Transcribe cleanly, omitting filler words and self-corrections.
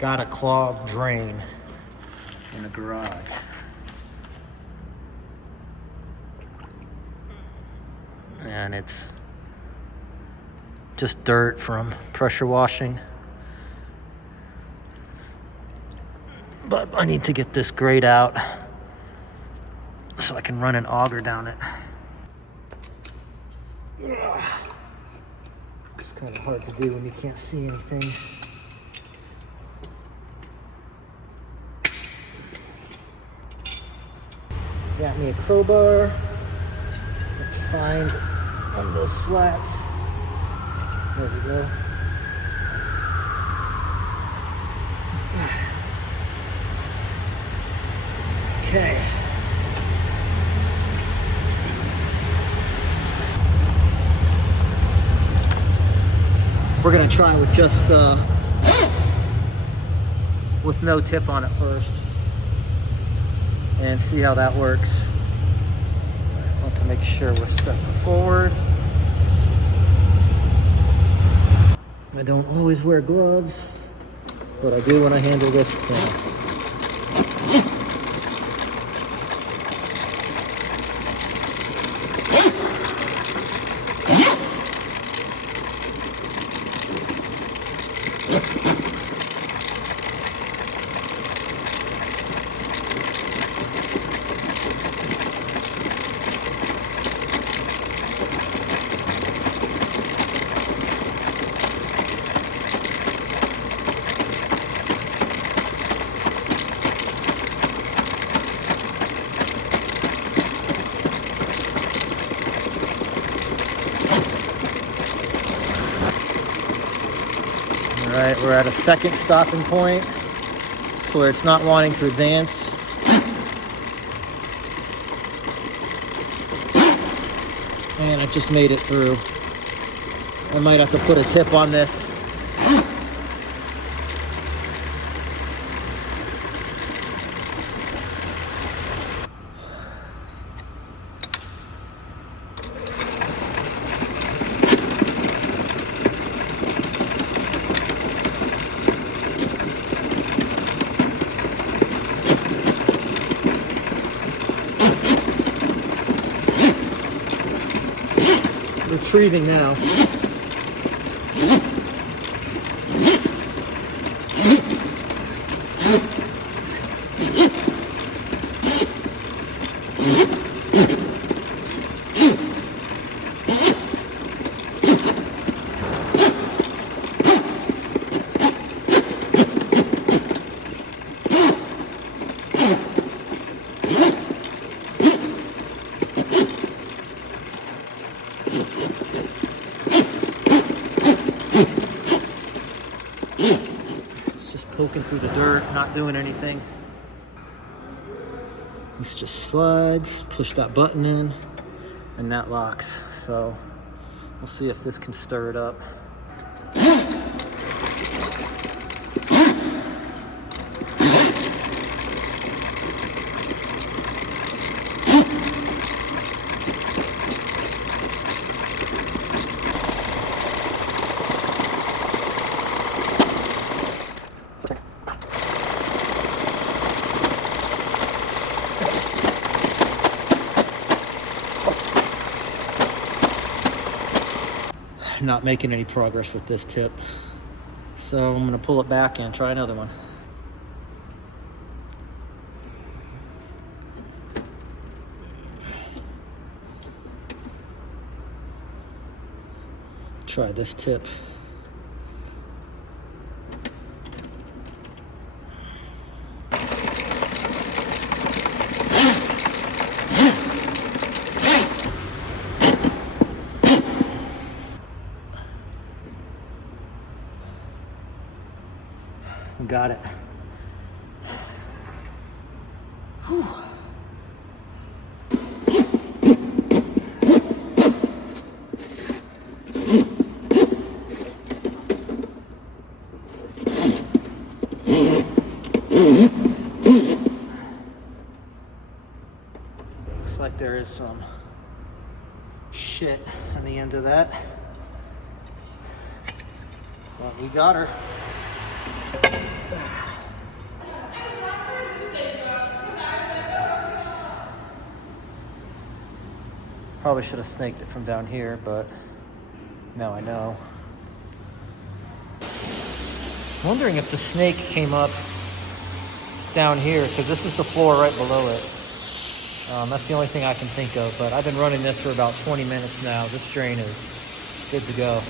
got a clogged drain in the garage. And it's just dirt from pressure washing. But I need to get this grate out so I can run an auger down it. Yeah. It's kind of hard to do when you can't see anything. Got me a crowbar. Let's find one of those slats. There we go. Okay. We're gonna try with just with no tip on it first and see how that works. I want to make sure we're set to forward. I don't always wear gloves, but I do when I handle this thing. All right, we're at a second stopping point to where it's not wanting to advance. And I just made it through. I might have to put a tip on this. Retrieving now. It's just poking through the dirt, not doing anything. This just slides, push that button in, and that locks. So we'll see if this can stir it up. Not making any progress with this tip, so I'm going to pull it back and try another one. Try this tip. Got it. Whew. Looks like there is some shit on the end of that. But we got her. Probably should have snaked it from down here, but now I know. Wondering if the snake came up down here, because this is the floor right below it. That's the only thing I can think of, but I've been running this for about 20 minutes now. This drain is good to go.